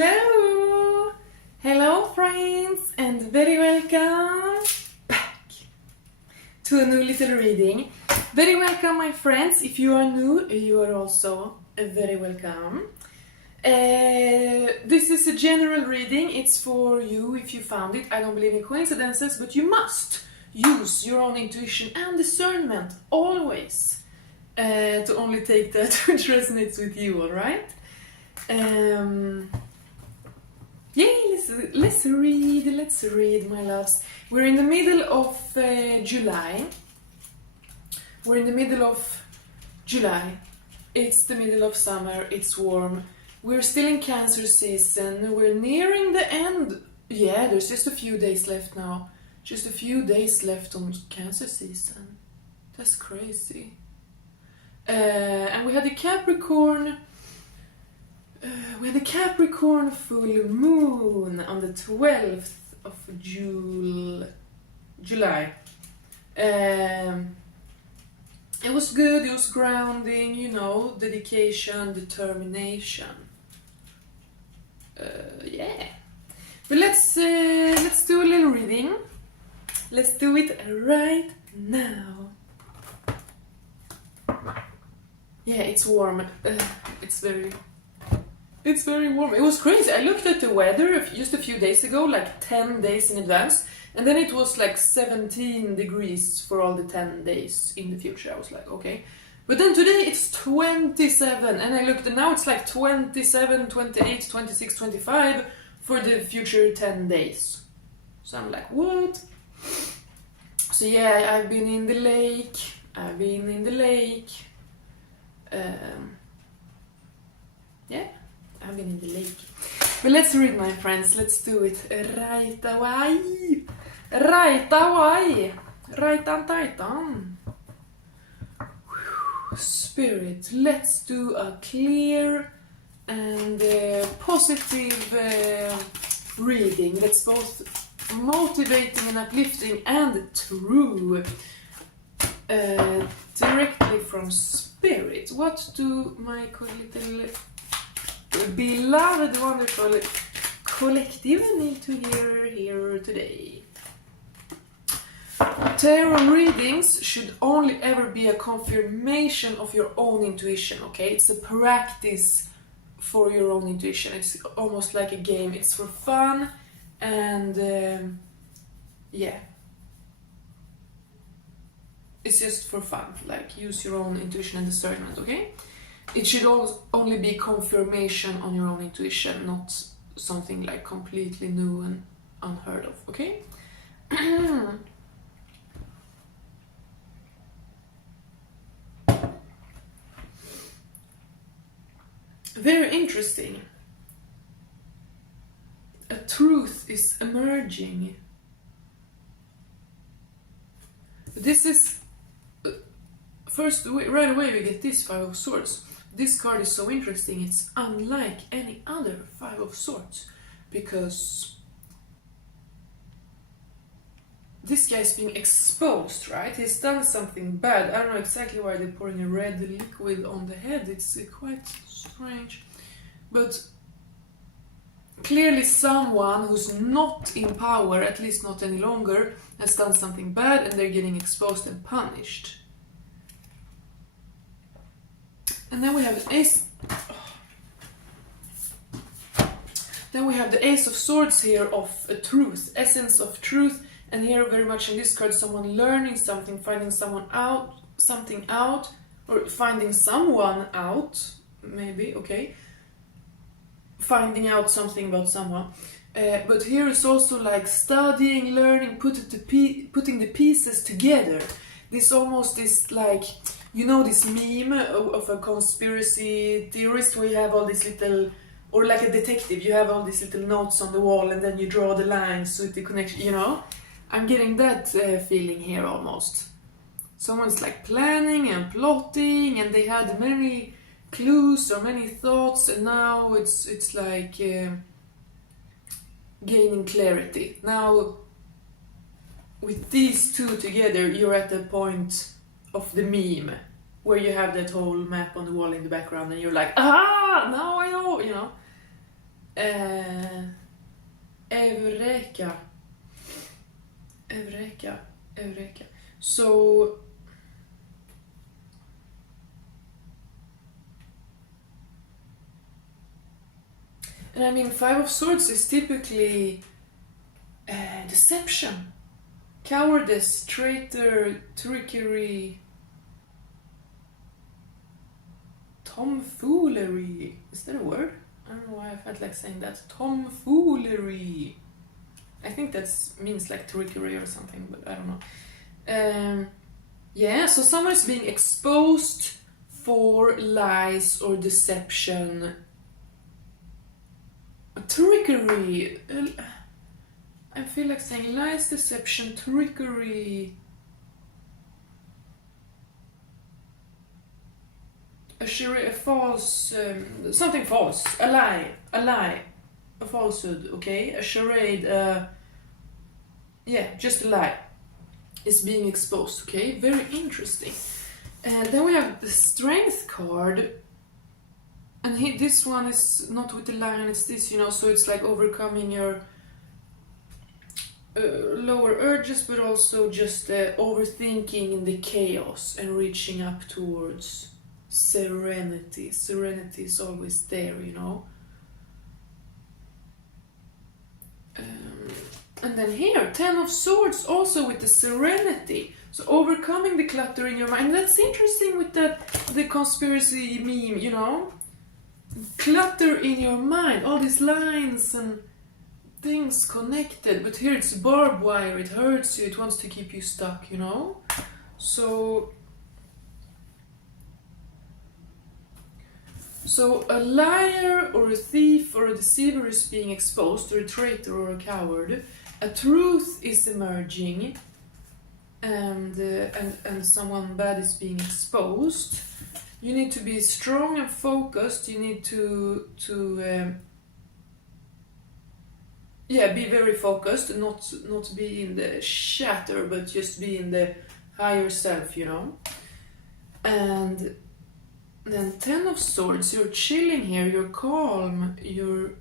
Hello! Hello friends and very welcome back to a new little reading. Very welcome my friends. If you are new, you are also very welcome. This is a general reading. It's for you if you found it. I don't believe in coincidences, but you must use your own intuition and discernment always to only take that which resonates with you, alright? Let's read, my loves. We're in the middle of July. We're in the middle of July. It's the middle of summer, it's warm. We're still in Cancer season. We're nearing the end. Yeah, there's just a few days left now. Just a few days left on Cancer season. That's crazy. And we had the Capricorn. We had the Capricorn full moon on the 12th of July. It was good, it was grounding, you know, dedication, determination. Yeah. But let's do a little reading. Let's do it right now. Yeah, it's warm. It's very warm. It was crazy. I looked at the weather just a few days ago, like 10 days in advance, and then it was like 17 degrees for all the 10 days in the future. I was like, okay. But then today it's 27, and I looked and now it's like 27, 28, 26, 25 for the future 10 days. So I'm like, what? So yeah, I've been in the lake. Yeah. I've been in the lake. But let's read, my friends. Let's do it right away. Right away. Right on titan. Spirit, let's do a clear and positive reading that's both motivating and uplifting and true. Directly from Spirit. What do my little beloved, wonderful collective need to hear here today? Tarot readings should only ever be a confirmation of your own intuition, okay? It's a practice for your own intuition. It's almost like a game. It's for fun and yeah. It's just for fun. Like, use your own intuition and discernment, okay? It should only be confirmation on your own intuition, not something like completely new and unheard of, okay? Very interesting. A truth is emerging. This is... First, right away we get this Five of Swords. This card is so interesting, it's unlike any other Five of Swords, because this guy's being exposed, right? He's done something bad. I don't know exactly why they're pouring a red liquid on the head. It's quite strange. But clearly someone who's not in power, at least not any longer, has done something bad and they're getting exposed and punished. And then we have the Ace. Then we have the Ace of Swords here of a truth, essence of truth, and here very much in this card someone learning something, finding something out, or finding someone out, maybe, okay, finding out something about someone. But here is also like studying, learning, putting the pieces together. This almost is like, you know, this meme of a conspiracy theorist where you have all these little, or like a detective, you have all these little notes on the wall and then you draw the lines with the connection, you know? I'm getting that feeling here almost. Someone's like planning and plotting and they had many clues or many thoughts, and now it's like gaining clarity. Now, with these two together, you're at the point of the meme where you have that whole map on the wall in the background and you're like, ah, now I know, you know. Eureka. So and I mean, Five of Swords is typically deception, cowardice, traitor, trickery, tomfoolery. Is that a word? I don't know why I felt like saying that. Tomfoolery. I think that means like trickery or something, but I don't know. Yeah, so someone is being exposed for lies or deception. Trickery. I feel like saying lies, deception, trickery. A false, something false, a lie, a falsehood, okay? A charade, yeah, just a lie is being exposed, okay? Very interesting. And then we have the Strength card. And this one is not with the lion, it's this, so it's like overcoming your lower urges, but also just overthinking in the chaos and reaching up towards serenity. Serenity is always there, And then here, Ten of Swords, also with the serenity. So overcoming the clutter in your mind. That's interesting with the conspiracy meme, Clutter in your mind, all these lines and things connected. But here it's barbed wire, it hurts you, it wants to keep you stuck, So a liar or a thief or a deceiver is being exposed, or a traitor or a coward. A truth is emerging, and someone bad is being exposed. You need to be strong and focused. You need to be very focused, not be in the shatter, but just be in the higher self, And then Ten of Swords, you're chilling here, you're calm, you're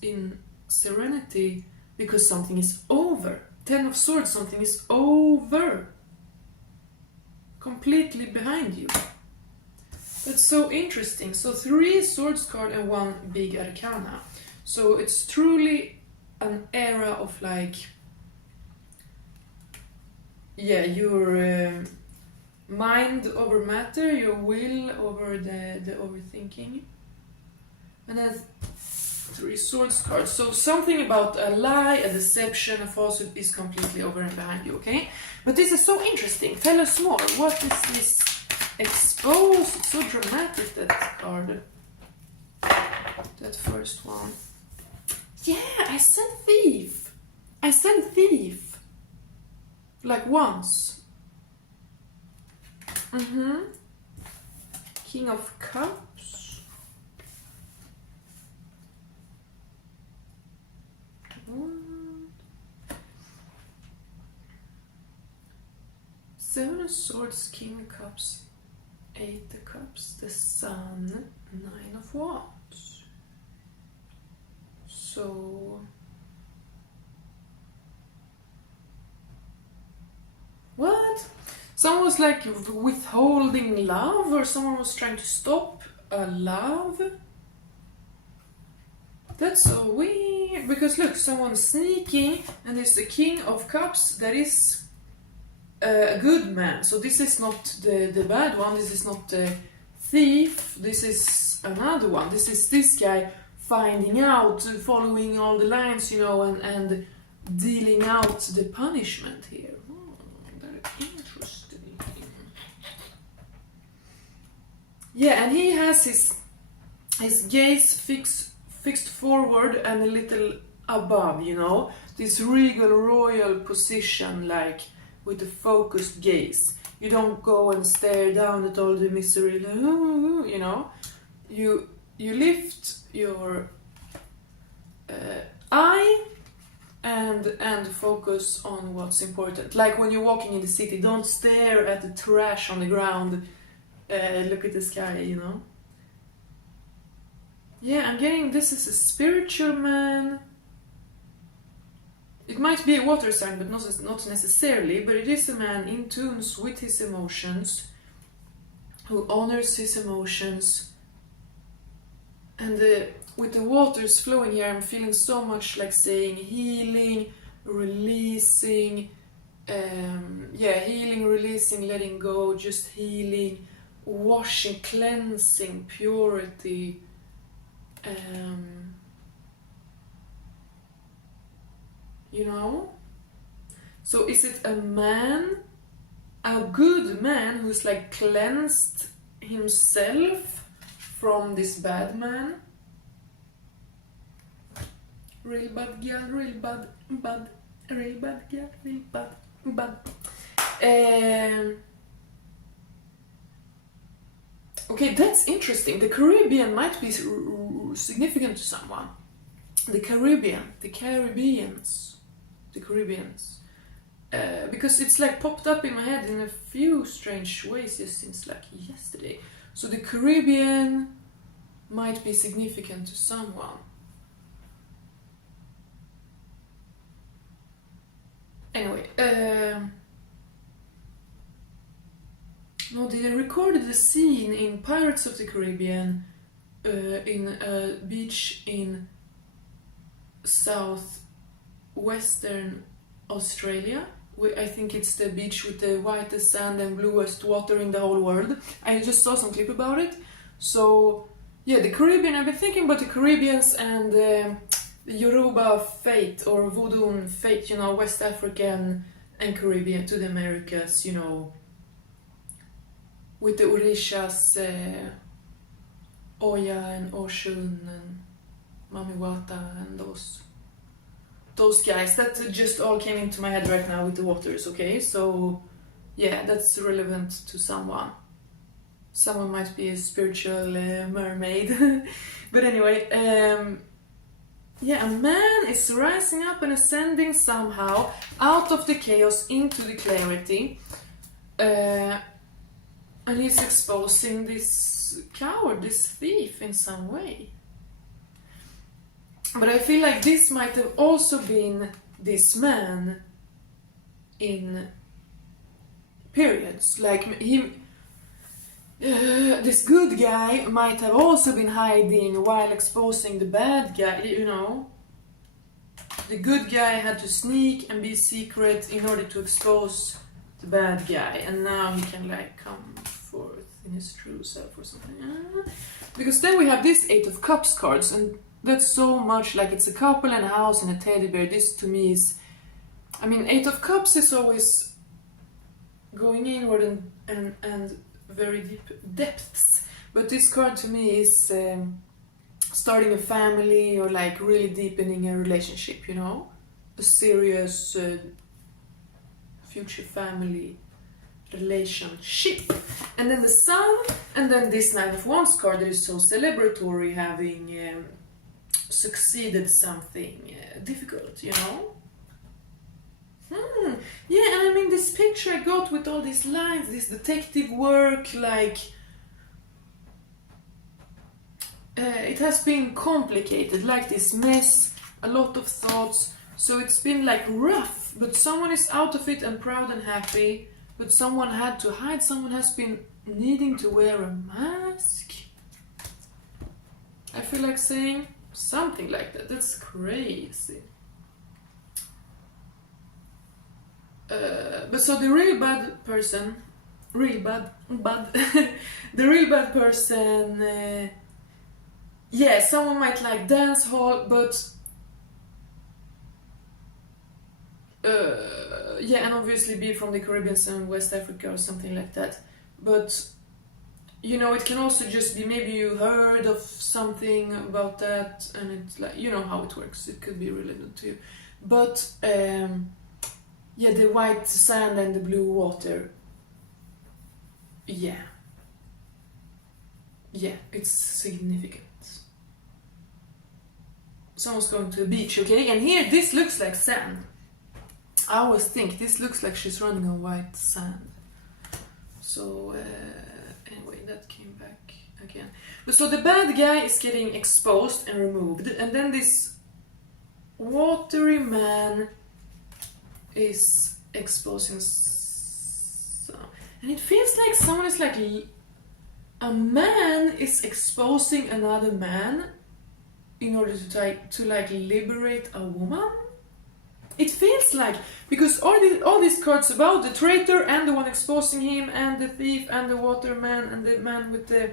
in serenity because something is over. Ten of Swords, something is over. Completely behind you. That's so interesting. So 3 Swords card and 1 big arcana. So it's truly an era of your mind over matter, your will over the overthinking. And then 3 Swords cards. So something about a lie, a deception, a falsehood is completely over and behind you, okay? But this is so interesting. Tell us more. What is this exposed? It's so dramatic, that card. That first one. Yeah, I said thief. Like once. King of Cups. Seven of Swords, King of Cups, 8 of Cups, the Sun, 9 of Wands. So what? Someone was like withholding love, or someone was trying to stop a love? That's so weird, because look, someone's sneaking, and there's the King of Cups that is a good man. So this is not the bad one, this is not the thief, this is another one. This is this guy finding out, following all the lines, and dealing out the punishment here. Very interesting. Yeah, and he has his gaze fixed forward and a little above, this regal royal position, like with a focused gaze. You don't go and stare down at all the misery, You lift your eye and focus on what's important. Like when you're walking in the city, don't stare at the trash on the ground. Look at the sky, Yeah, I'm getting this is a spiritual man. It might be a water sign, but not necessarily, but it is a man in tune with his emotions, who honors his emotions. And with the waters flowing here, I'm feeling so much like saying healing, releasing, healing, releasing, letting go, just healing, washing, cleansing, purity. You know? So is it a man, a good man who's like cleansed himself from this bad man? Real bad girl, real bad, real bad girl, real bad. Okay, that's interesting. The Caribbean might be significant to someone. The Caribbeans. Because it's like popped up in my head in a few strange ways just since like yesterday. So the Caribbean might be significant to someone. Anyway, no, they recorded the scene in Pirates of the Caribbean in a beach in southwestern Australia. I think it's the beach with the whitest sand and bluest water in the whole world. I just saw some clip about it. So, yeah, the Caribbean, I've been thinking about the Caribbeans and the Yoruba faith or Voodoo faith, you know, West African and Caribbean to the Americas, you know, with the Orishas, Oya and Oshun and Mamiwata and those guys. That just all came into my head right now with the waters, okay? So, yeah, that's relevant to someone. Someone might be a spiritual mermaid. But anyway, yeah, a man is rising up and ascending somehow out of the chaos into the clarity. And he's exposing this coward, this thief in some way. But I feel like this might have also been this man in periods. Like him, this good guy might have also been hiding while exposing the bad guy, you know. The good guy had to sneak and be secret in order to expose the bad guy, and now he can like come forth in his true self or something. Because then we have this 8 of Cups cards, and that's so much like it's a couple and a house and a teddy bear. This to me is, I mean, 8 of Cups is always going inward and very deep depths, but this card to me is starting a family or like really deepening a relationship, you know, a serious future family relationship. And then the Sun, and then this 9 of Wands card that is so celebratory, having succeeded something difficult, you know. Yeah, and I mean this picture I got with all these lines, this detective work, like it has been complicated, like this mess, a lot of thoughts, so it's been like rough, but someone is out of it and proud and happy, but someone had to hide, someone has been needing to wear a mask. I feel like saying something like that. That's crazy. But so the real bad person, the real bad person, yeah, someone might like dance hall, but yeah, and obviously be from the Caribbean and West Africa or something like that. But you know, it can also just be maybe you heard of something about that, and it's like, you know how it works. It could be related to you, but yeah, the white sand and the blue water. Yeah, it's significant. Someone's going to a beach, okay? And here, this looks like sand. I always think this looks like she's running on white sand. So, anyway, that came back. again. But so the bad guy is getting exposed and removed, and then this watery man is exposing and it feels like someone is like a man is exposing another man in order to like liberate a woman. It feels like, because all these cards about the traitor and the one exposing him and the thief and the waterman and the man with the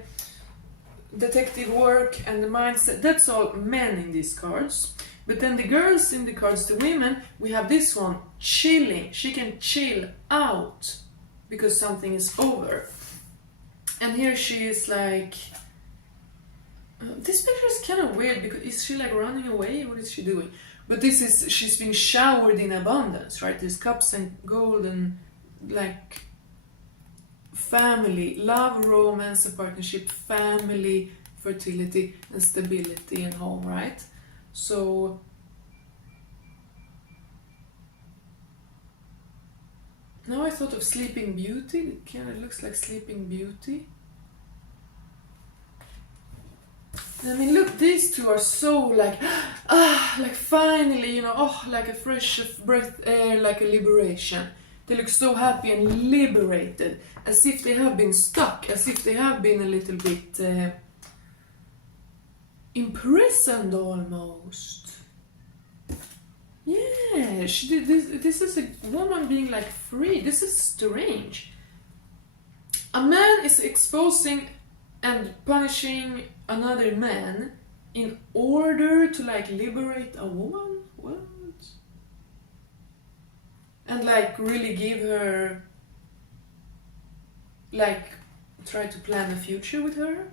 detective work and the mindset, that's all men in these cards. But then the girls in the cards, the women, we have this one, chilling. She can chill out because something is over. And here she is like... this picture is kind of weird, because is she like running away? What is she doing? But this is, she's being showered in abundance, right? There's cups and gold and like family, love, romance, a partnership, family, fertility and stability and home, right? So now I thought of Sleeping Beauty. It kind of looks like Sleeping Beauty. I mean, look, these two are so like, like finally, you know, like a fresh breath air, like a liberation. They look so happy and liberated, as if they have been stuck, as if they have been a little bit imprisoned almost. Yeah, this is a woman being like free. This is strange. A man is exposing and punishing another man in order to like liberate a woman? What? And like really give her, like try to plan a future with her?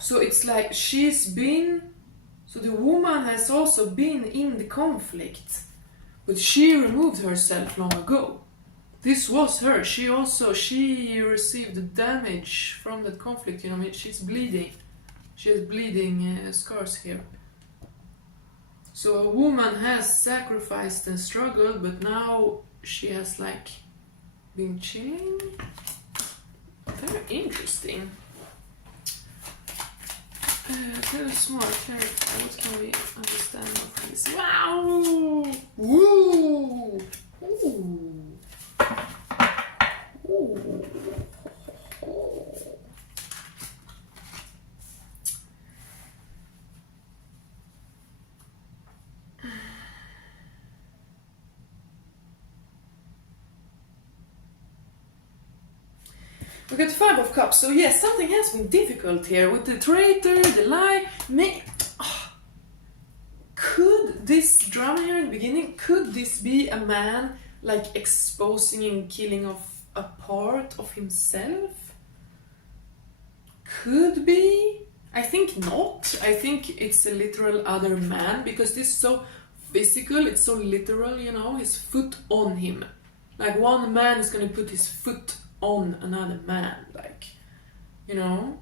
So it's like she's been, so the woman has also been in the conflict, but she removed herself long ago. This was her. She received the damage from that conflict, you know, she's bleeding. She has bleeding scars here. So a woman has sacrificed and struggled, but now she has like been chilling. Very interesting. Very smart character. What can we understand of this? Wow! Woo! Ooh. Ooh. We got 5 of Cups, so yes, something has been difficult here with the traitor, the lie. Could this drama here in the beginning, could this be a man like exposing and killing off a part of himself? Could be. I think not. I think it's a literal other man, because this is so physical, it's so literal, you know, his foot on him. Like one man is gonna put his foot on another man, like, you know,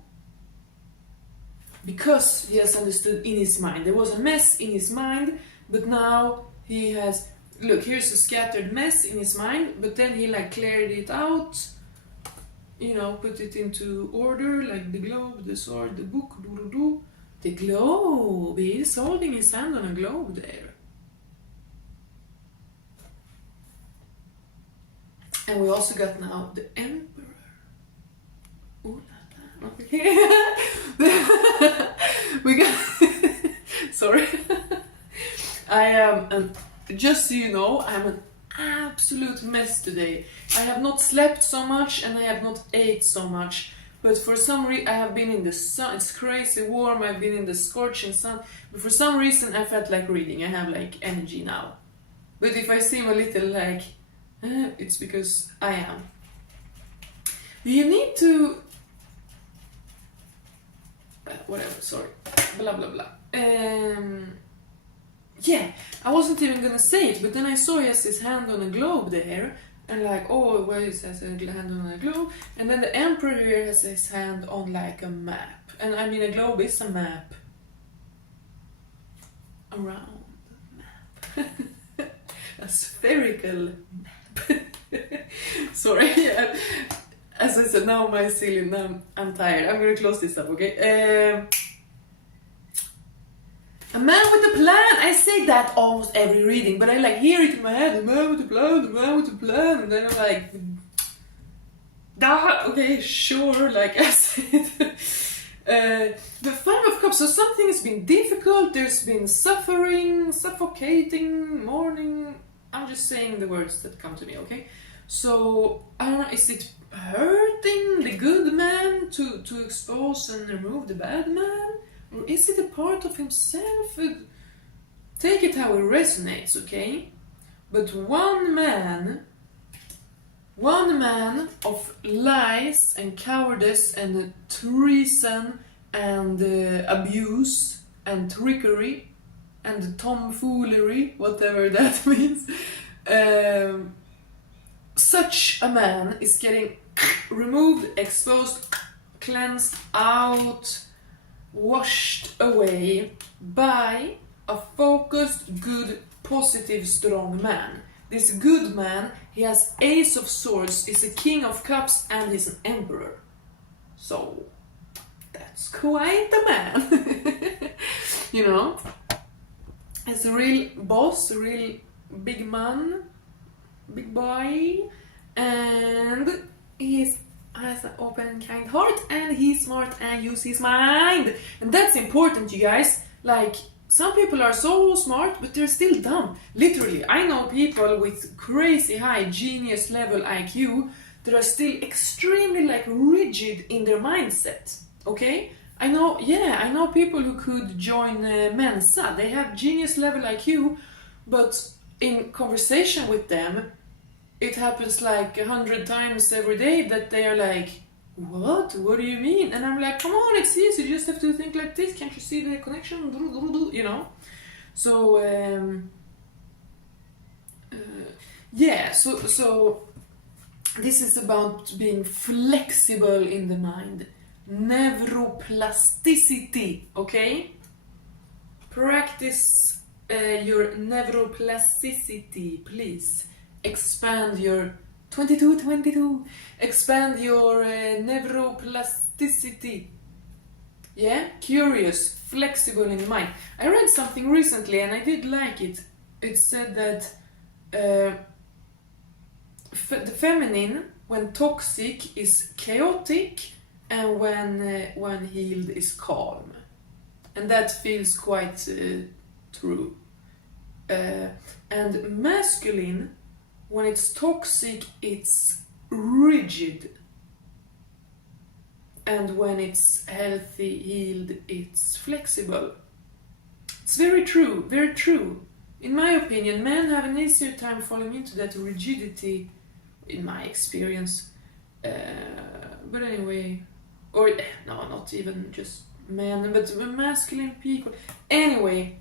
because he has understood in his mind. There was a mess in his mind, but now he has, look, here's a scattered mess in his mind, but then he like cleared it out, you know, put it into order, like the globe, the sword, the book, the globe. He is holding his hand on a globe there. And we also got now the Emperor. Ooh la la. Okay. We got. Sorry. I am, just so you know, I'm an absolute mess today. I have not slept so much and I have not ate so much. But for some reason, I have been in the sun. It's crazy warm. I've been in the scorching sun. But for some reason, I felt like reading. I have like energy now. But if I seem a little like, it's because I am. You need to... whatever, sorry. Blah, blah, blah. Yeah, I wasn't even gonna say it, but then I saw he has his hand on a globe there. And like, oh, where is his hand on a globe? And then the Emperor here has his hand on like a map. And I mean, a globe is a map. Around the map. A spherical map. Sorry. As I said, now my ceiling, now I'm tired. I'm gonna close this up, okay? A man with a plan. I say that almost every reading, but I like hear it in my head. The man with a plan, the man with a plan, and then I'm like, duh, okay, sure, like I said. The Five of Cups. So something has been difficult. There's been suffering, suffocating, mourning. I'm just saying the words that come to me, okay? So I don't know. Is it hurting the good man to expose and remove the bad man? Or is it a part of himself? Take it how it resonates, okay? But one man of lies and cowardice and treason and abuse and trickery and tomfoolery, whatever that means, such a man is getting removed, exposed, cleansed out, washed away by a focused, good, positive, strong man. This good man, he has Ace of Swords, is a King of Cups, and he's an Emperor. So, that's quite a man. You know? He's a real boss, a real big man, big boy, and he has an open, kind heart, and he's smart and uses his mind. And that's important, you guys. Like, some people are so smart, but they're still dumb. Literally, I know people with crazy high genius level IQ that are still extremely like rigid in their mindset. Okay? I know people who could join Mensa. They have genius level IQ, but in conversation with them, it happens like 100 times every day that they are like, what do you mean? And I'm like, come on, it's easy, you just have to think like this, can't you see the connection, you know? So so this is about being flexible in the mind, neuroplasticity, okay? Practice your neuroplasticity, please. Expand your 22, expand your neuroplasticity. Yeah, curious, flexible in mind. I read something recently and I did like it. It said that the feminine, when toxic, is chaotic, and when healed is calm. And that feels quite true. And masculine, when it's toxic, it's rigid. And when it's healthy, healed, it's flexible. It's very true, very true. In my opinion, men have an easier time falling into that rigidity, in my experience. But anyway, or no, not even just men, but masculine people. Anyway,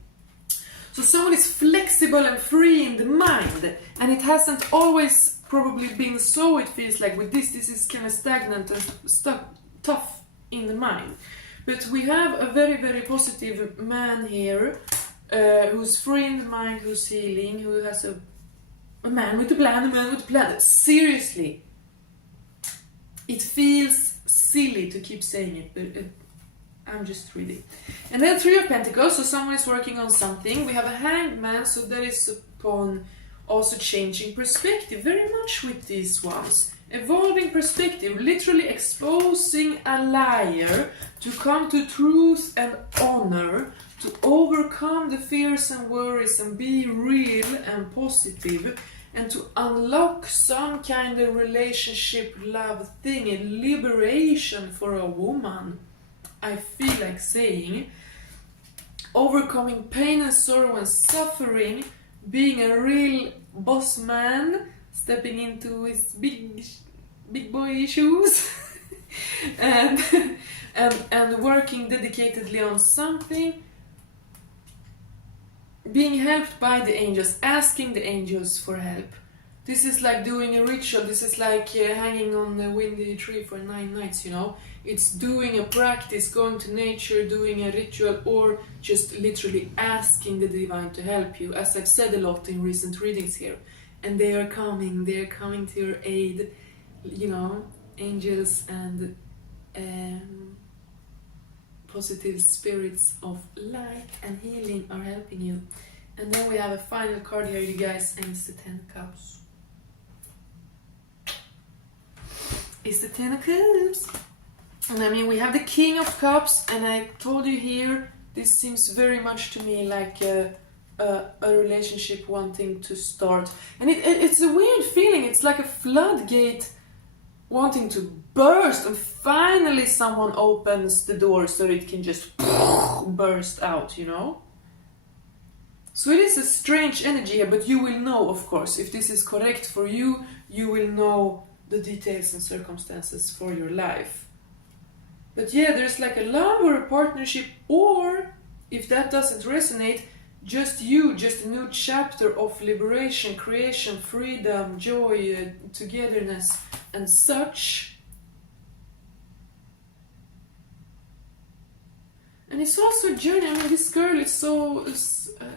so someone is flexible and free in the mind, and it hasn't always probably been so. It feels like with this is kind of stagnant and tough in the mind. But we have a very, very positive man here, who's free in the mind, who's healing, who has a man with a plan, Seriously, it feels silly to keep saying it, but I'm just reading. And then Three of Pentacles, so someone is working on something. We have a Hanged Man, so that is upon also changing perspective, very much with these ones. Evolving perspective, literally exposing a liar to come to truth and honor, to overcome the fears and worries and be real and positive, and to unlock some kind of relationship, love thing, a liberation for a woman. I feel like saying, overcoming pain and sorrow and suffering, being a real boss man, stepping into his big boy shoes, and working dedicatedly on something, being helped by the angels, asking the angels for help. This is like doing a ritual. This is like hanging on the windy tree for 9 nights, you know. It's doing a practice, going to nature, doing a ritual, or just literally asking the divine to help you, as I've said a lot in recent readings here. And they are coming to your aid, you know. angels and positive spirits of light and healing are helping you. And then we have a final card here, you guys, and it's the Ten of Cups. It's the Ten of Cups. And I mean, we have the King of Cups, and I told you here, this seems very much to me like a relationship wanting to start. And it's a weird feeling, it's like a floodgate wanting to burst, and finally someone opens the door so it can just burst out, you know? So it is a strange energy here, but you will know, of course, if this is correct for you, you will know the details and circumstances for your life. But yeah, there's like a love or a partnership, or if that doesn't resonate, just you, just a new chapter of liberation, creation, freedom, joy, togetherness, and such. And it's also a journey. I mean, this girl is so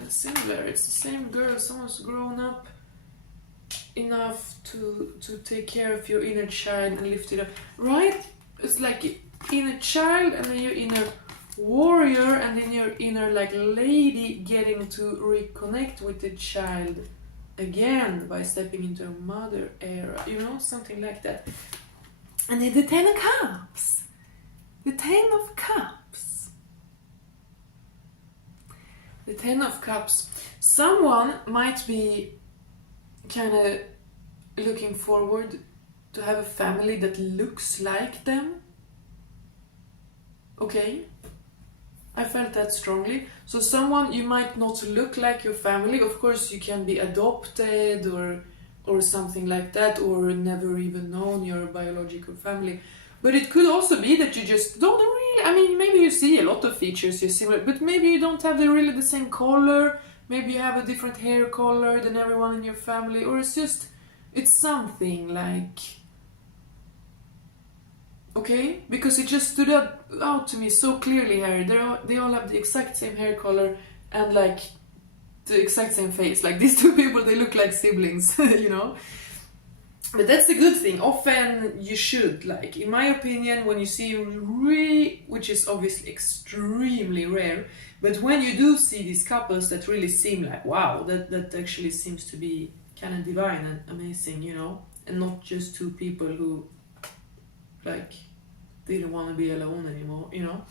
similar. It's the same girl. Someone's grown up enough to take care of your inner child and lift it up, right? It's like inner child, and then your inner warrior, and then your inner like lady getting to reconnect with the child again by stepping into a mother era, you know, something like that. And then the Ten of Cups. The Ten of Cups. The Ten of Cups. Someone might be kind of looking forward to have a family that looks like them. Okay? I felt that strongly. So someone, you might not look like your family. Of course, you can be adopted or something like that, or never even known your biological family. But it could also be that you just don't really, I mean, maybe you see a lot of features you're similar, but maybe you don't have really the same color. Maybe you have a different hair color than everyone in your family, or it's something like, okay? Because it just stood out to me so clearly, Harry. They all have the exact same hair color and like the exact same face. Like these two people, they look like siblings, you know? But that's the good thing. Often you should, like, in my opinion, when you see which is obviously extremely rare, but when you do see these couples that really seem like, wow, that actually seems to be kind of divine and amazing, you know? And not just two people who, like, didn't want to be alone anymore, you know?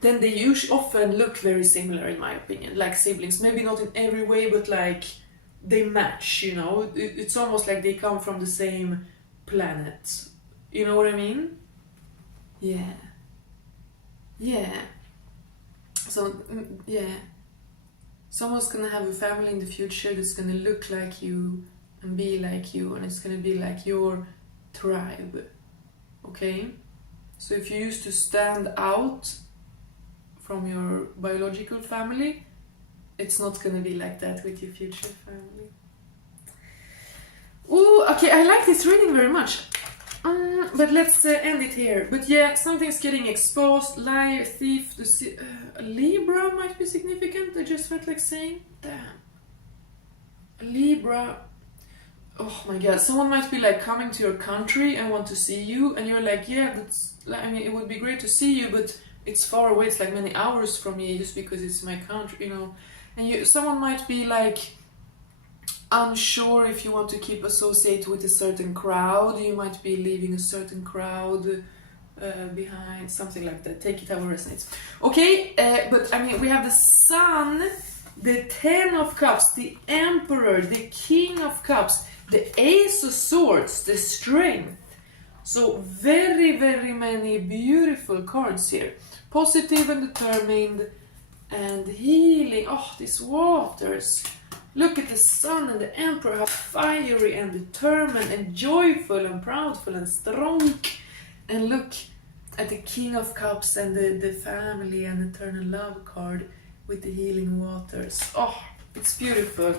Then they often look very similar, in my opinion, like siblings. Maybe not in every way, but like they match, you know? It's almost like they come from the same planet. You know what I mean? Yeah. Yeah. So, yeah. Someone's gonna have a family in the future that's gonna look like you and be like you, and it's gonna be like your tribe. Okay? So if you used to stand out from your biological family, it's not gonna be like that with your future family. Ooh, okay, I like this reading very much. But let's end it here. But yeah, something's getting exposed. Lie, thief, Libra might be significant. I just felt like saying, damn. Libra. Oh my god, someone might be like coming to your country and want to see you, and you're like, yeah, that's, I mean, it would be great to see you, but it's far away, it's like many hours from me just because it's my country, you know. And someone might be like unsure if you want to keep associated with a certain crowd. You might be leaving a certain crowd behind, something like that. Take it however it resonates. Okay, but I mean, we have the Sun, the Ten of Cups, the Emperor, the King of Cups, the Ace of Swords, the Strength. So very, very many beautiful cards here. Positive and determined and healing. Oh, these waters. Look at the Sun and the Emperor, how fiery and determined and joyful and proudful and strong. And look at the King of Cups and the family and eternal love card with the healing waters. Oh, it's beautiful.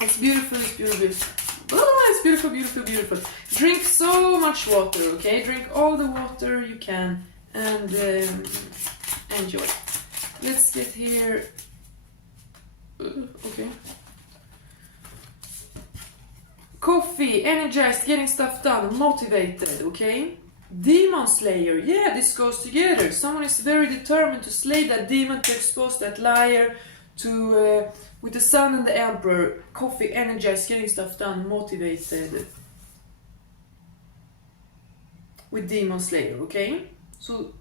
It's beautiful, it's beautiful. Oh, it's beautiful, beautiful, beautiful. Drink so much water, okay? Drink all the water you can and enjoy. Let's get here. Okay. Coffee, energized, getting stuff done, motivated, okay? Demon Slayer, yeah, this goes together. Someone is very determined to slay that demon, to expose that liar, to, with the Sun and the Emperor. Coffee, energized, getting stuff done, motivated. With Demon Slayer, okay? So,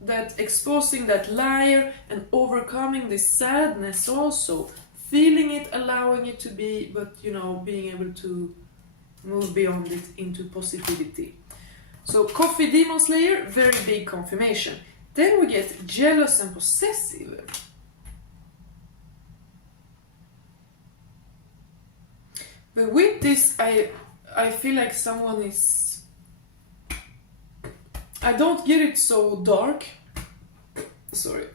that exposing that liar and overcoming this sadness also. Feeling it, allowing it to be, but you know, being able to move beyond it into positivity. So Coffee, Demon Slayer, very big confirmation. Then we get jealous and possessive. But with this, I feel like someone is... I don't get it so dark. Sorry.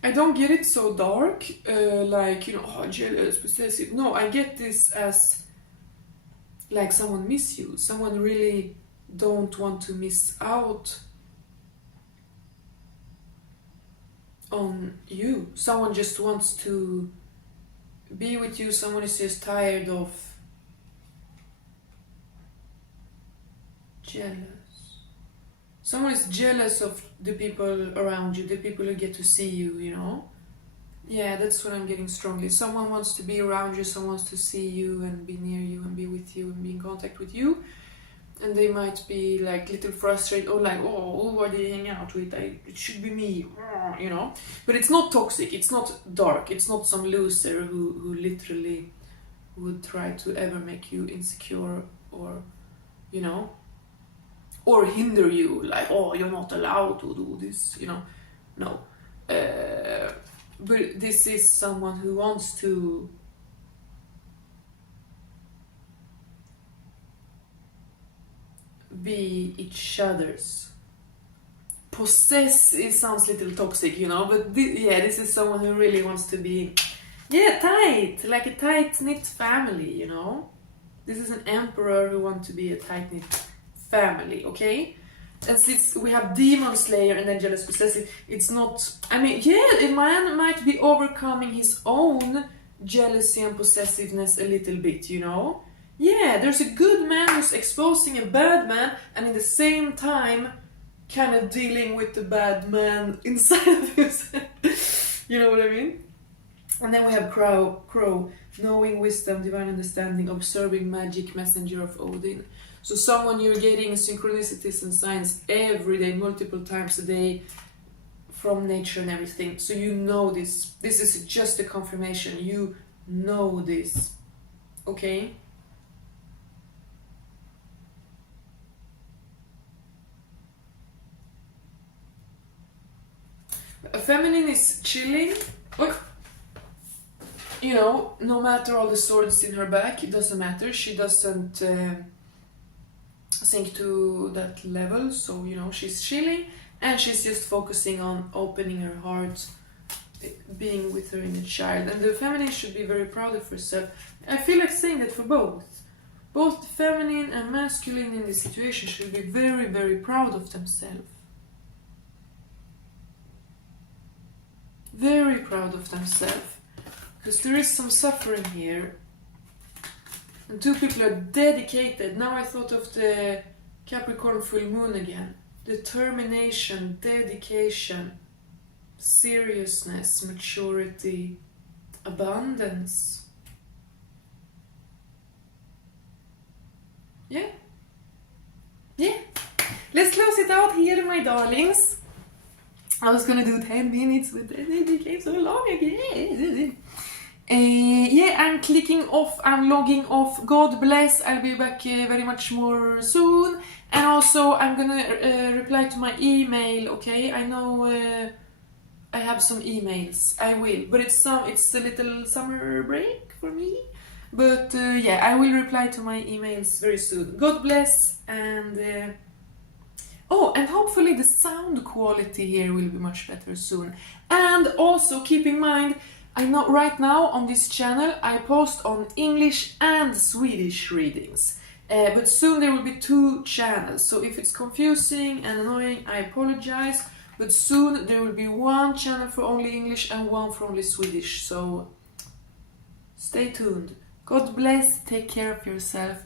I don't get it so dark, like, you know, oh, jealous, possessive. No, I get this as like someone miss you. Someone really don't want to miss out on you. Someone just wants to be with you. Someone is just tired of jealous. Someone is jealous of the people around you, the people who get to see you, you know? Yeah, that's what I'm getting strongly. Someone wants to be around you, someone wants to see you and be near you and be with you and be in contact with you. And they might be like little frustrated or like, oh, who are they hanging out with? It should be me, you know? But it's not toxic, it's not dark, it's not some loser who literally would try to ever make you insecure or, you know? Or hinder you, like, oh, you're not allowed to do this, you know. No. But this is someone who wants to be each other's. Possess, it sounds a little toxic, you know, but this is someone who really wants to be, tight, like a tight-knit family, you know. This is an emperor who wants to be a tight-knit family, okay? And since we have Demon Slayer and then jealous possessive, it's not, I mean, a man might be overcoming his own jealousy and possessiveness a little bit, you know? Yeah, there's a good man who's exposing a bad man and in the same time kind of dealing with the bad man inside of himself. You know what I mean? And then we have Crow, knowing wisdom, divine understanding, observing magic, messenger of Odin. So someone you're getting synchronicities and signs every day, multiple times a day from nature and everything. So you know this. This is just a confirmation. You know this. Okay? A feminine is chilling. You know, no matter all the swords in her back, it doesn't matter. She doesn't sink to that level, so you know, she's chilling and she's just focusing on opening her heart, being with her inner child. And the feminine should be very proud of herself. I feel like saying that for both the feminine and masculine in this situation should be very, very proud of themselves. Very proud of themselves, because there is some suffering here. And two people are dedicated. Now I thought of the Capricorn full moon again. Determination, dedication, seriousness, maturity, abundance. Yeah. Let's close it out here, my darlings. I was gonna do 10 minutes, but then it became so long again. I'm clicking off, I'm logging off. God bless, I'll be back very much more soon. And also I'm gonna reply to my email, okay? I know I have some emails, I will. But it's a little summer break for me. But I will reply to my emails very soon. God bless, and and hopefully the sound quality here will be much better soon. And also keep in mind, I know right now on this channel I post on English and Swedish readings. But soon there will be 2 channels, so if it's confusing and annoying, I apologize. But soon there will be 1 channel for only English and 1 for only Swedish, so stay tuned. God bless. Take care of yourself.